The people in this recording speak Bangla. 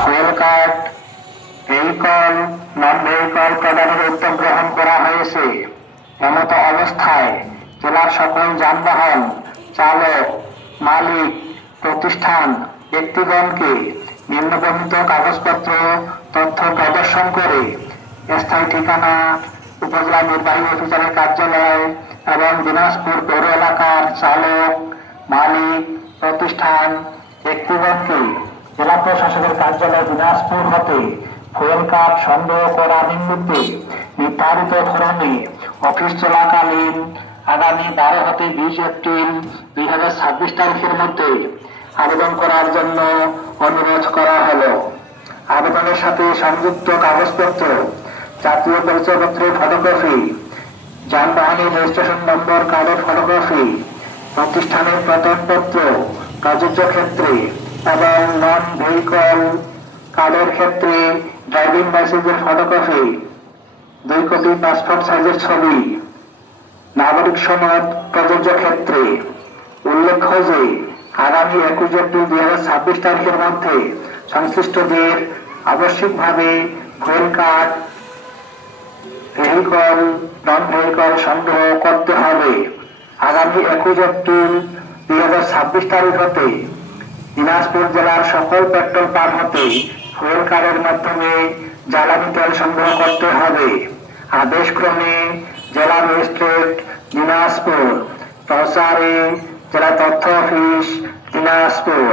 ফুয়েল কার্ড, ভেহিকল, নন ভেহিকল প্রদানের উদ্যোগ গ্রহণ করা হয়েছে। এমত অবস্থায় জেলার সকল যানবাহন চালক, মালিক, প্রতিষ্ঠান, ব্যক্তিগণকে নিম্নবর্ণিত কাগজপত্র তথ্য প্রদর্শন করে স্থায়ী ঠিকানা, উপজেলা নির্বাহী অফিসারের কার্যালয় এবং দিনাজপুর পৌর এলাকার চালক, মালিক, প্রতিষ্ঠান, ব্যক্তিগণকে জেলা প্রশাসকের কার্যালয় দিনাজপুর হতে ফুয়েল কার্ড সংগ্রহ করা নিমিত্তে নির্ধারিত ধরনে অফিস চলাকালীন আগামী 12 হতে 20 এপ্রিল 2026 তারিখের মধ্যে আবেদন করার জন্য অনুরোধ করা হলো। আবেদনের সাথে সংযুক্ত কাগজপত্র: জাতীয় পরিচয়পত্রের ফটোকপি, যানবাহনের রেজিস্ট্রেশন নম্বর কার্ডের ফটোকপি, প্রতিষ্ঠানের প্রত্যয়পত্র প্রযোজ্য ক্ষেত্রে এবং নন ভেহিকল কার্ডের ক্ষেত্রে ড্রাইভিং লাইসেন্সের ফটোকপি, 2 কপি পাসপোর্ট সাইজের ছবি, নাগরিক সনদ প্রযোজ্য ক্ষেত্রে। উল্লেখ্য যে আগামী 21 এপ্রিল 2026 তারিখের মধ্যে সংশ্লিষ্টদের আবশ্যিকভাবে ফুয়েল কার্ড, ভেহিকল, নন ভেহিকল সংগ্রহ করতে হবে। আগামী 21 এপ্রিল 2026 তারিখ হতে দিনাজপুর জেলার সকল পেট্রোল পাম্প হতে ফুয়েল কার্ডের মাধ্যমে জ্বালানি তেল সংগ্রহ করতে হবে। আদেশক্রমে জেলা ম্যাজিস্ট্রেট দিনাজপুর, প্রচারে জেলা তথ্য অফিস দিনাজপুর।